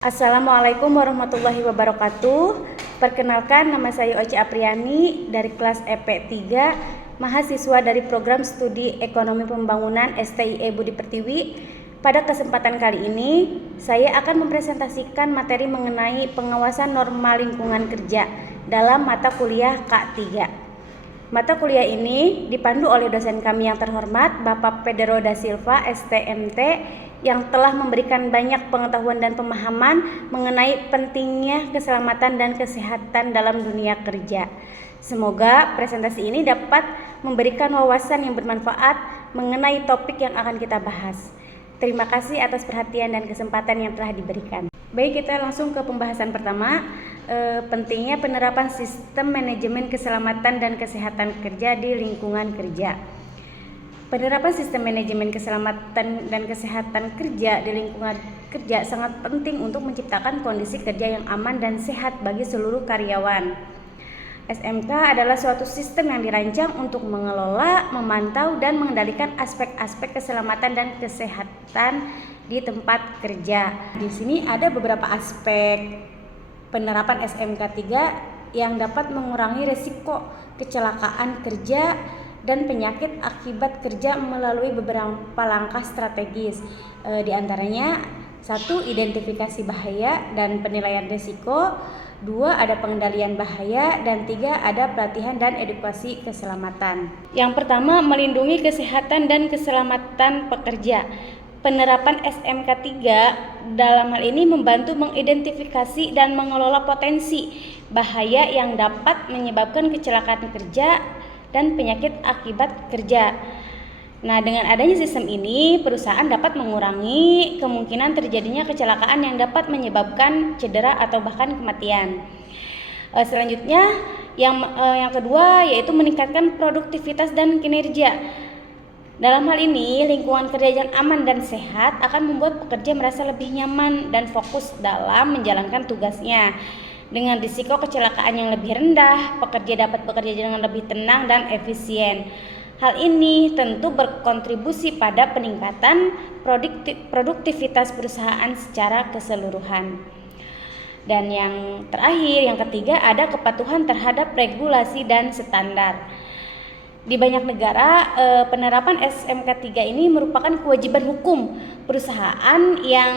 Assalamualaikum warahmatullahi wabarakatuh. Perkenalkan, nama saya Oce Apriani dari kelas EP3, mahasiswa dari program studi Ekonomi Pembangunan STIE Budi Pertiwi. Pada kesempatan kali ini, saya akan mempresentasikan materi mengenai pengawasan norma lingkungan kerja dalam mata kuliah K3. Mata kuliah ini dipandu oleh dosen kami yang terhormat, Bapak Pedro da Silva, STMT, yang telah memberikan banyak pengetahuan dan pemahaman mengenai pentingnya keselamatan dan kesehatan dalam dunia kerja. Semoga presentasi ini dapat memberikan wawasan yang bermanfaat mengenai topik yang akan kita bahas. Terima kasih atas perhatian dan kesempatan yang telah diberikan. Baik, kita langsung ke pembahasan pertama. Pentingnya penerapan sistem manajemen keselamatan dan kesehatan kerja di lingkungan kerja. Penerapan sistem manajemen keselamatan dan kesehatan kerja di lingkungan kerja sangat penting untuk menciptakan kondisi kerja yang aman dan sehat bagi seluruh karyawan. SMK adalah suatu sistem yang dirancang untuk mengelola, memantau, dan mengendalikan aspek-aspek keselamatan dan kesehatan di tempat kerja. Di sini ada beberapa aspek penerapan SMK 3 yang dapat mengurangi risiko kecelakaan kerja dan penyakit akibat kerja melalui beberapa langkah strategis. Di antaranya 1. Identifikasi bahaya dan penilaian risiko, 2. Ada pengendalian bahaya, dan 3. Ada pelatihan dan edukasi keselamatan. Yang pertama, melindungi kesehatan dan keselamatan pekerja. Penerapan SMK 3 dalam hal ini membantu mengidentifikasi dan mengelola potensi bahaya yang dapat menyebabkan kecelakaan kerja dan penyakit akibat kerja. Nah, dengan adanya sistem ini, perusahaan dapat mengurangi kemungkinan terjadinya kecelakaan yang dapat menyebabkan cedera atau bahkan kematian. Selanjutnya, yang kedua yaitu meningkatkan produktivitas dan kinerja. Dalam hal ini, lingkungan kerja yang aman dan sehat akan membuat pekerja merasa lebih nyaman dan fokus dalam menjalankan tugasnya. Dengan risiko kecelakaan yang lebih rendah, pekerja dapat bekerja dengan lebih tenang dan efisien. Hal ini tentu berkontribusi pada peningkatan produktivitas perusahaan secara keseluruhan. Dan yang terakhir, yang ketiga, ada kepatuhan terhadap regulasi dan standar. Di banyak negara, penerapan SMK 3 ini merupakan kewajiban hukum. Perusahaan yang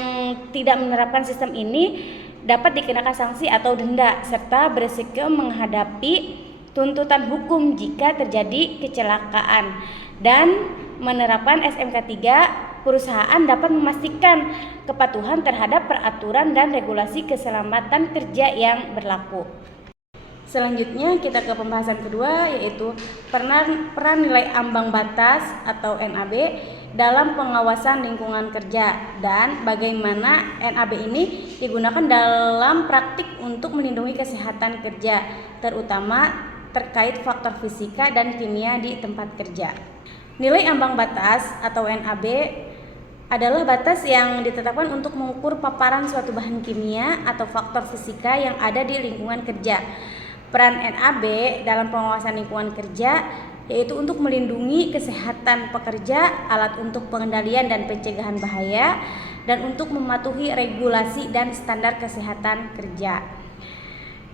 tidak menerapkan sistem ini dapat dikenakan sanksi atau denda, serta berisiko menghadapi tuntutan hukum jika terjadi kecelakaan. Dan menerapkan SMK 3, perusahaan dapat memastikan kepatuhan terhadap peraturan dan regulasi keselamatan kerja yang berlaku. Selanjutnya kita ke pembahasan kedua, yaitu peran nilai ambang batas atau NAB dalam pengawasan lingkungan kerja dan bagaimana NAB ini digunakan dalam praktik untuk melindungi kesehatan kerja, terutama terkait faktor fisika dan kimia di tempat kerja. Nilai ambang batas atau NAB adalah batas yang ditetapkan untuk mengukur paparan suatu bahan kimia atau faktor fisika yang ada di lingkungan kerja. Peran NAB dalam pengawasan lingkungan kerja yaitu untuk melindungi kesehatan pekerja, alat untuk pengendalian dan pencegahan bahaya, dan untuk mematuhi regulasi dan standar kesehatan kerja.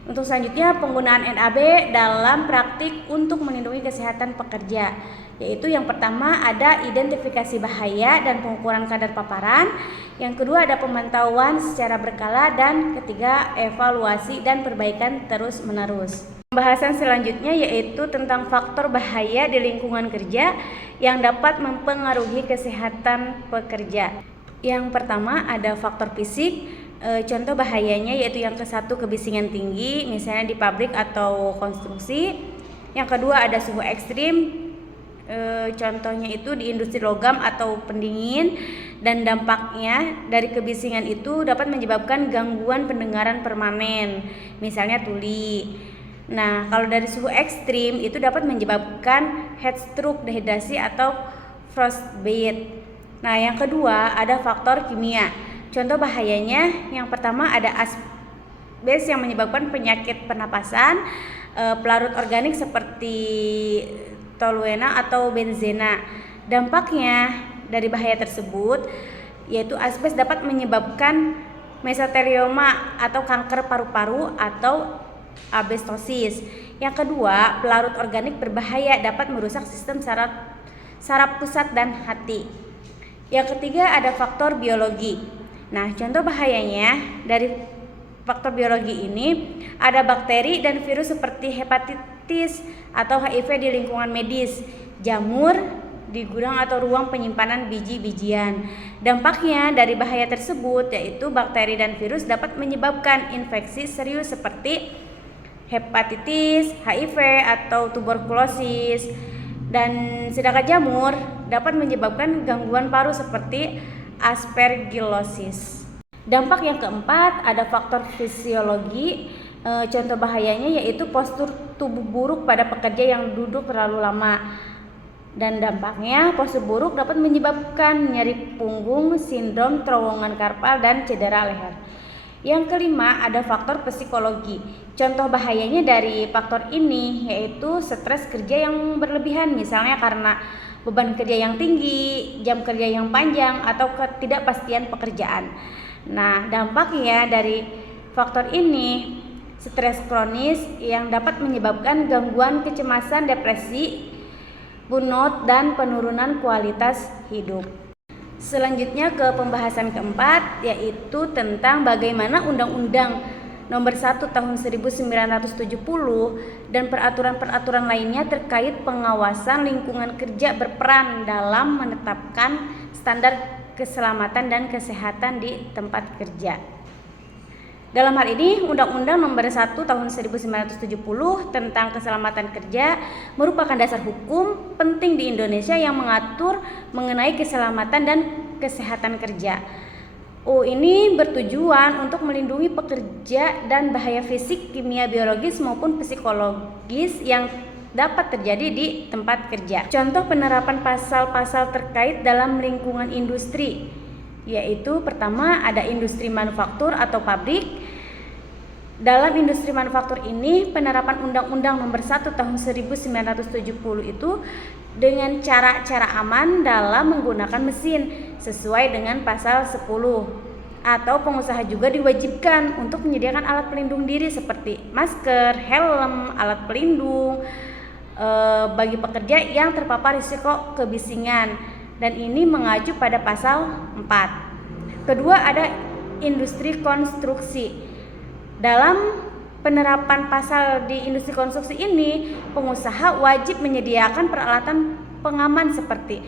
Untuk selanjutnya, penggunaan NAB dalam praktik untuk melindungi kesehatan pekerja, yaitu yang pertama ada identifikasi bahaya dan pengukuran kadar paparan, yang kedua ada pemantauan secara berkala, dan ketiga evaluasi dan perbaikan terus-menerus. Pembahasan selanjutnya yaitu tentang faktor bahaya di lingkungan kerja yang dapat mempengaruhi kesehatan pekerja. Yang pertama ada faktor fisik. Contoh bahayanya yaitu yang ke-1 kebisingan tinggi, misalnya di pabrik atau konstruksi. Yang kedua ada suhu ekstrim, contohnya itu di industri logam atau pendingin, dan dampaknya dari kebisingan itu dapat menyebabkan gangguan pendengaran permanen, misalnya tuli. Nah, kalau dari suhu ekstrim itu dapat menyebabkan heat stroke, dehidrasi atau frostbite. Nah, yang kedua ada faktor kimia. Contoh bahayanya yang pertama ada asbes yang menyebabkan penyakit pernapasan, pelarut organik seperti toluena atau benzena. Dampaknya dari bahaya tersebut yaitu asbes dapat menyebabkan mesotelioma atau kanker paru-paru atau asbestosis. Yang kedua, pelarut organik berbahaya dapat merusak sistem saraf pusat dan hati. Yang ketiga, ada faktor biologi. Nah, contoh bahayanya dari faktor biologi ini ada bakteri dan virus seperti hepatitis atau HIV di lingkungan medis, jamur di gudang atau ruang penyimpanan biji-bijian. Dampaknya dari bahaya tersebut yaitu bakteri dan virus dapat menyebabkan infeksi serius seperti hepatitis, HIV atau tuberkulosis, dan sedangkan jamur dapat menyebabkan gangguan paru seperti aspergillosis. Dampak yang keempat ada faktor fisiologi. Contoh bahayanya yaitu postur tubuh buruk pada pekerja yang duduk terlalu lama. Dan dampaknya postur buruk dapat menyebabkan nyeri punggung, sindrom terowongan karpal, dan cedera leher. Yang kelima ada faktor psikologi. Contoh bahayanya dari faktor ini yaitu stres kerja yang berlebihan, misalnya karena beban kerja yang tinggi, jam kerja yang panjang, atau ketidakpastian pekerjaan. Nah, dampaknya dari faktor ini stres kronis yang dapat menyebabkan gangguan kecemasan, depresi, burnout, dan penurunan kualitas hidup. Selanjutnya ke pembahasan keempat yaitu tentang bagaimana Undang-Undang Nomor 1 Tahun 1970 dan peraturan-peraturan lainnya terkait pengawasan lingkungan kerja berperan dalam menetapkan standar keselamatan dan kesehatan di tempat kerja. Dalam hal ini, Undang-Undang Nomor 1 Tahun 1970 tentang keselamatan kerja merupakan dasar hukum penting di Indonesia yang mengatur mengenai keselamatan dan kesehatan kerja. Ini bertujuan untuk melindungi pekerja dan bahaya fisik, kimia, biologis maupun psikologis yang dapat terjadi di tempat kerja. Contoh penerapan pasal-pasal terkait dalam lingkungan industri yaitu pertama ada industri manufaktur atau pabrik. Dalam industri manufaktur ini penerapan Undang-Undang Nomor 1 Tahun 1970 itu dengan cara-cara aman dalam menggunakan mesin sesuai dengan pasal 10. Atau pengusaha juga diwajibkan untuk menyediakan alat pelindung diri seperti masker, helm, alat pelindung bagi pekerja yang terpapar risiko kebisingan. Dan ini mengacu pada pasal 4. Kedua ada industri konstruksi. Dalam penerapan pasal di industri konstruksi ini, pengusaha wajib menyediakan peralatan pengaman seperti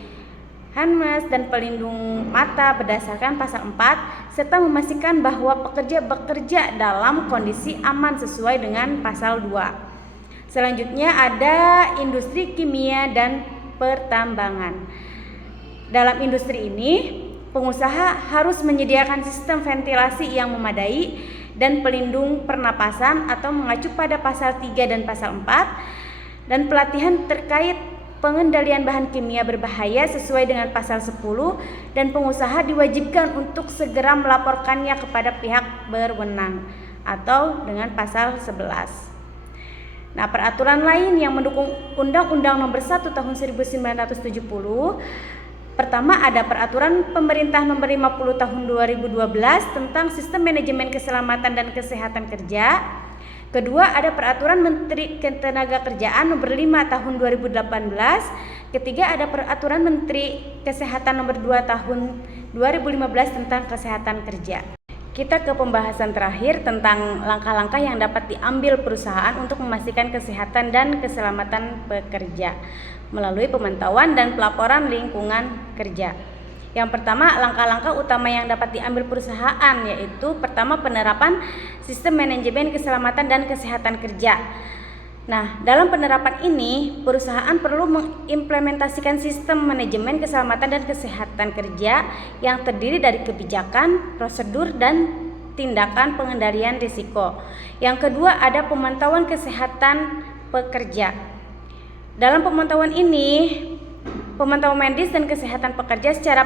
harness dan pelindung mata berdasarkan pasal 4 serta memastikan bahwa pekerja bekerja dalam kondisi aman sesuai dengan pasal 2. Selanjutnya ada industri kimia dan pertambangan. Dalam industri ini, pengusaha harus menyediakan sistem ventilasi yang memadai dan pelindung pernapasan atau mengacu pada pasal 3 dan pasal 4 dan pelatihan terkait pengendalian bahan kimia berbahaya sesuai dengan pasal 10 dan pengusaha diwajibkan untuk segera melaporkannya kepada pihak berwenang atau dengan pasal 11. Nah, peraturan lain yang mendukung Undang-Undang Nomor 1 Tahun 1970 pertama ada peraturan pemerintah nomor 50 tahun 2012 tentang sistem manajemen keselamatan dan kesehatan kerja. Kedua ada peraturan Menteri Ketenagakerjaan nomor 5 tahun 2018. Ketiga ada peraturan Menteri Kesehatan nomor 2 tahun 2015 tentang kesehatan kerja. Kita ke pembahasan terakhir tentang langkah-langkah yang dapat diambil perusahaan untuk memastikan kesehatan dan keselamatan pekerja melalui pemantauan dan pelaporan lingkungan kerja. Yang pertama, langkah-langkah utama yang dapat diambil perusahaan yaitu pertama penerapan sistem manajemen keselamatan dan kesehatan kerja. Nah, dalam penerapan ini, perusahaan perlu mengimplementasikan sistem manajemen keselamatan dan kesehatan kerja yang terdiri dari kebijakan, prosedur, dan tindakan pengendalian risiko. Yang kedua, ada pemantauan kesehatan pekerja. Dalam pemantauan ini, pemantauan medis dan kesehatan pekerja secara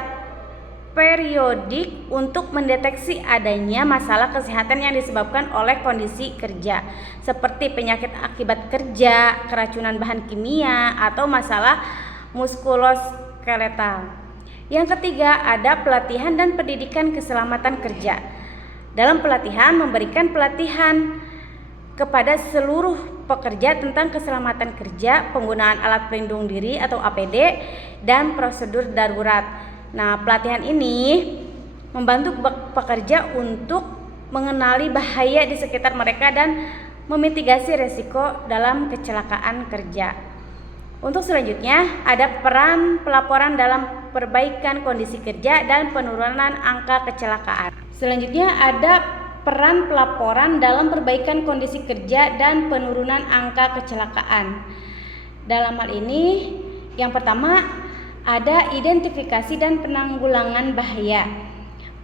periodik untuk mendeteksi adanya masalah kesehatan yang disebabkan oleh kondisi kerja seperti penyakit akibat kerja, keracunan bahan kimia, atau masalah muskuloskeletal. Yang ketiga, ada pelatihan dan pendidikan keselamatan kerja. Dalam pelatihan memberikan pelatihan kepada seluruh pekerja tentang keselamatan kerja, penggunaan alat pelindung diri atau APD, dan prosedur darurat. Nah, pelatihan ini membantu pekerja untuk mengenali bahaya di sekitar mereka dan memitigasi resiko dalam kecelakaan kerja. Untuk selanjutnya, ada peran pelaporan dalam perbaikan kondisi kerja dan penurunan angka kecelakaan. Selanjutnya ada peran pelaporan dalam perbaikan kondisi kerja dan penurunan angka kecelakaan. Dalam hal ini, yang pertama ada identifikasi dan penanggulangan bahaya.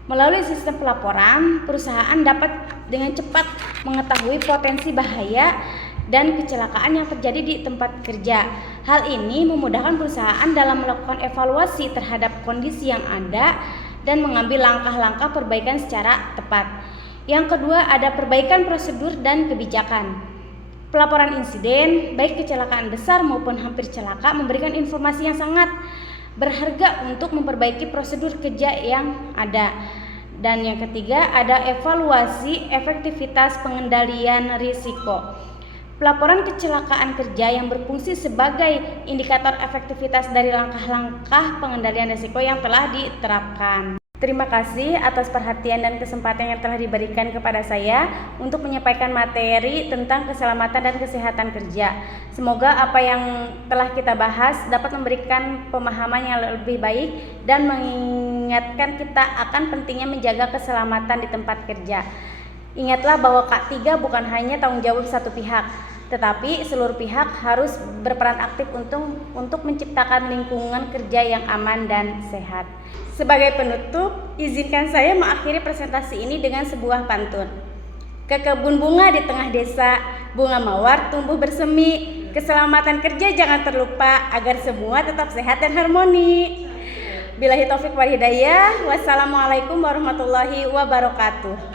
Melalui sistem pelaporan, perusahaan dapat dengan cepat mengetahui potensi bahaya dan kecelakaan yang terjadi di tempat kerja. Hal ini memudahkan perusahaan dalam melakukan evaluasi terhadap kondisi yang ada dan mengambil langkah-langkah perbaikan secara tepat. Yang kedua, ada perbaikan prosedur dan kebijakan. Pelaporan insiden, baik kecelakaan besar maupun hampir celaka, memberikan informasi yang sangat berharga untuk memperbaiki prosedur kerja yang ada. Dan yang ketiga, ada evaluasi efektivitas pengendalian risiko. Pelaporan kecelakaan kerja yang berfungsi sebagai indikator efektivitas dari langkah-langkah pengendalian risiko yang telah diterapkan. Terima kasih atas perhatian dan kesempatan yang telah diberikan kepada saya untuk menyampaikan materi tentang keselamatan dan kesehatan kerja. Semoga apa yang telah kita bahas dapat memberikan pemahaman yang lebih baik dan mengingatkan kita akan pentingnya menjaga keselamatan di tempat kerja. Ingatlah bahwa K3 bukan hanya tanggung jawab satu pihak, tetapi seluruh pihak harus berperan aktif untuk menciptakan lingkungan kerja yang aman dan sehat. Sebagai penutup, izinkan saya mengakhiri presentasi ini dengan sebuah pantun. Ke kebun bunga di tengah desa, bunga mawar tumbuh bersemi. Keselamatan kerja jangan terlupa agar semua tetap sehat dan harmoni. Billahi taufik wal hidayah. Wassalamualaikum warahmatullahi wabarakatuh.